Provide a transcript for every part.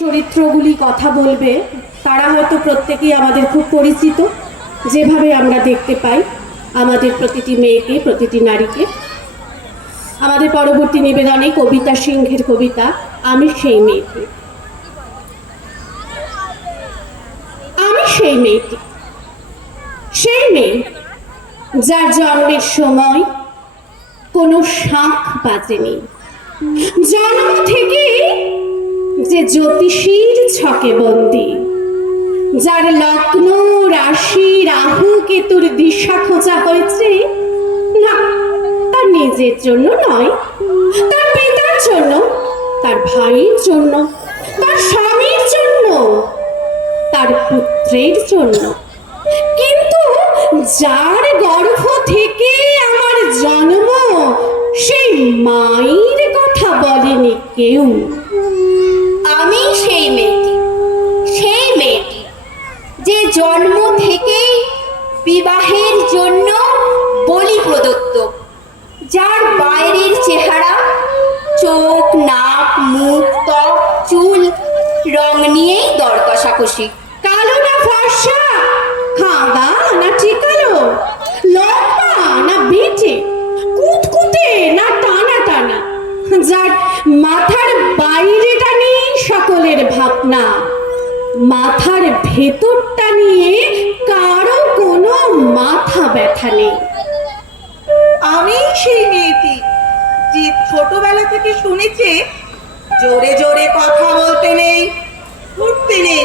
চরিত্রগুলি কথা বলবে তারা হয়তো প্রত্যেকেই আমাদের খুব পরিচিত, যেভাবে আমরা দেখতে পাই আমাদের প্রতিটি মেয়েকে, প্রতিটি নারীকে। আমাদের পরবর্তী নিবেদনে কবিতা সিংহের কবিতা আমি সেই মেয়েটি। আমি সেই মেয়েটি, সেই মেয়ে যার জন্মের সময় কোনো শাঁখ বাজেনি, জন্ম থেকে যে জ্যোতিষীর ছকে বন্দী, যার লগ্ন রাশি রাহু কেতুর দিশা খোঁজা হয়েছে না তার নিজের জন্য নয়, তার পিতার জন্য, তার ভাইয়ের জন্য, তার স্বামীর জন্য, তার পুত্রের জন্য। কিন্তু যার গর্ভ থেকে আমার জন্ম সেই মায়ের কথা বলেনি কেউ। আমি সেই মেয়েটি, সেই মেয়েটি যে জন্ম থেকেই বিবাহের জন্য বলি প্রদত্ত, যার বাইরের চেহারা, চোখ, নাক, মুখ, ত্বক, চুল রং নিয়েই দর কষাকষি। কালো না ফর্সা, খাঁদা না টিকালো, লম্বা না বেটে, কুতকুতে না টানা টানা, যার মাথার বাইরেটা নিয়ে সকলের ভাবনা, মাথার ভেতরটা নিয়ে কারো কোনো মাথা ব্যথা নেই। আমি সেই মেয়েটি যে ছোটবেলা থেকে শুনেছে জোরে জোরে কথা বলতে নেই, ঘুরতে নেই,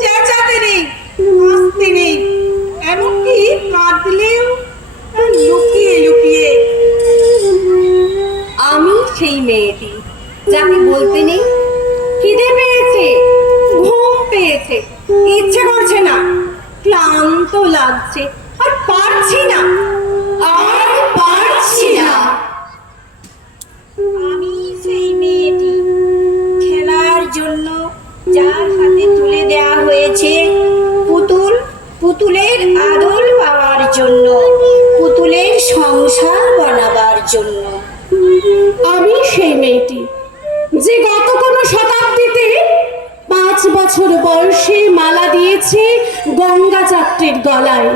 চেঁচাতে নেই, হাসতে নেই, এমনকি কাঁদলেও লুকিয়ে লুকিয়ে। আমি সেই মেয়েটি যাকে বলতে নেই খিদে পেয়েছে, ঘুম পেয়েছে, ইচ্ছে করছে না, ক্লান্ত লাগছে, আর পারছি না, আর পারছি না। আমি সেই মেয়েটি খেলার জন্য যার হাতে তুলে দেয়া হয়েছে পুতুল, পুতুলের আদর পাওয়ার জন্য, পুতুলের সংসার বানাবার জন্য। আমি সেই মেয়েটি যে গত কোনো শতাব্দীতে 5 বছর বয়সে মালা দিয়েছে গঙ্গা যাত্রীর গলায়,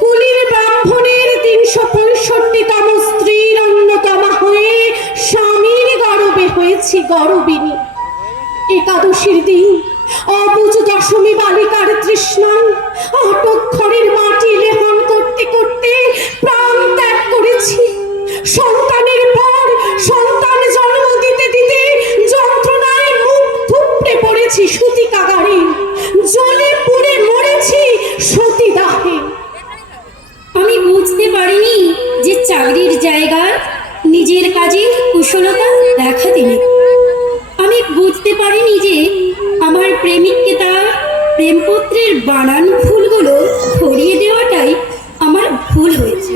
কুলীর ব্রাহ্মণের 365তম স্ত্রীর অন্যতমা হয়ে স্বামীর গর্বে হয়েছি গর্বিনী। একাদশীর দিন অবুঝ দশমী বালিকার তৃষ্ণায় আটক ঘরের মাটি লেহন করতে করতে প্রাণ ত্যাগ করেছি। সন্তানের পর সন্তান জন্ম দিতে দিতে যন্ত্রণায় মুখ থুবড়ে পড়েছি সতী কাগারে, জ্বলে পুড়ে মরেছি সতীদাহে। আমি বুঝতে পারিনি যে চাকরির জায়গায় নিজের কাজে কুশলতা দেখাতে নেই। আমি বুঝতে পারিনি যে আমার প্রেমিককে তার প্রেমপত্রের বানান ভুলগুলো ধরিয়ে দেওয়াটাই আমার ভুল হয়েছে।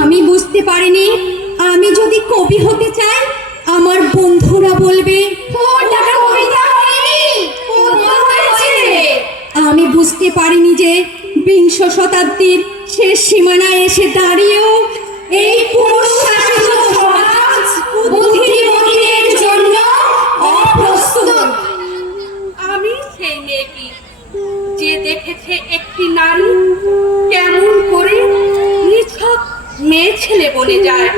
আমি বুঝতে পারিনি আমি যদি কবি হতে চাই আমার বন্ধুরা বলবে ওটা কবিতা হয়নি, পদ্য হয়েছে। আমি বুঝতে পারিনি যে 20 শতাব্দীর শেষ সীমানায় এসে দাঁড়িয়েও এই পুরুষ শাসিত সমাজ বুদ্ধিমতীদের জন্য অপ্রস্তুত। আমি সেই মেয়েটি যে দেখেছে একটি নারী কেমন করে নিছক মেয়ে ছেলে বনে যায়,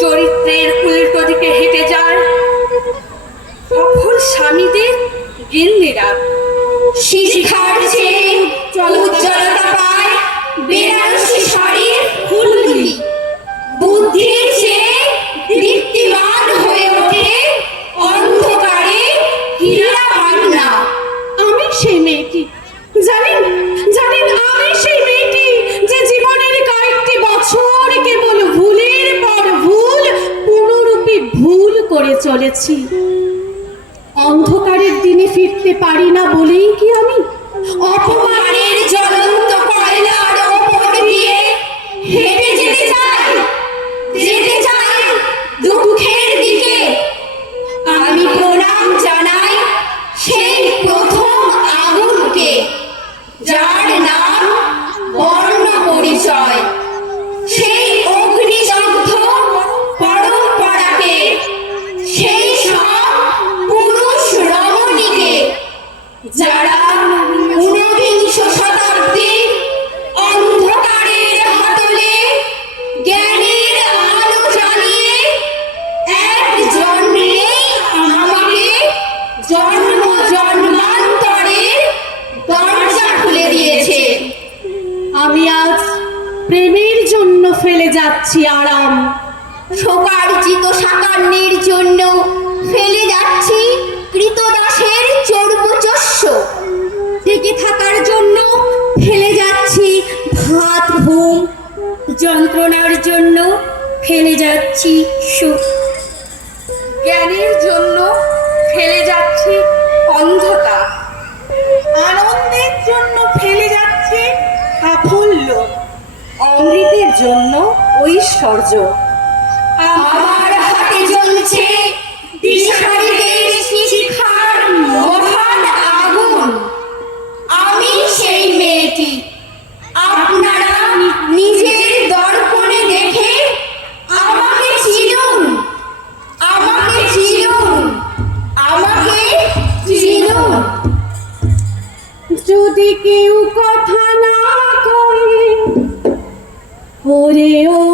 চরিত্রের উল্টো দিকে হেঁটে যায় সফল স্বামীদের গিন্নিরা। শিখার চেয়ে উজ্জ্বলতা পায় বেনারসি শাড়ির ফুলগুলি, বুদ্ধির চেয়ে দীপ্তিমান হয়ে ওঠে অন্ধকারে হীরা ভান্ডা। আমি সেই মেয়েটি, জানেন জানেন আমি সেই মেয়েটি যে জীবনের কয়েকটি বছর কেবল ভুলের পর ভুল, পুনরূপী ভুল করে চলেছি। অন্ধকারের দিনে ফিরতে পারি না বলেই কি আমি অপমানের জ্বলন্ত কয়লার ওপর দিয়ে হেঁটে যেতে চাই, যেতে চাই দুঃখের দিকে। আমি প্রণাম জানাই সেই প্রথম আগুনকে, যার নাম বর্ণ পরিচয়, সেই অগ্নিদগ্ধ পরম্পরাকে, সেই সব পুরুষ যাচ্ছি আরাম, শোকার্জিত সাকান্যের জন্য ফেলে যাচ্ছি কৃতদাসের চর্বচস্য, টিকে থাকার জন্য ফেলে যাচ্ছি ভাত ঘুম, যন্ত্রণার জন্য ফেলে যাচ্ছি সুখ। জ্ঞানের জন্য ফেলে যাচ্ছে অন্ধতা, আনন্দের জন্য ফেলে যাচ্ছে সাফল্য, অমৃতের জন্য ঐশ্বর্য। আমার হাতে জ্বলছে দিশারিদের শিখার মহান আগুন। আমি সেই মেয়েটি, আপনারা নিজের দর্পণে দেখে আমাকে চিনুন, আমাকে চিনুন, আমাকে চিনুন। যদি কেউ কথা না কয়ে ওরে ও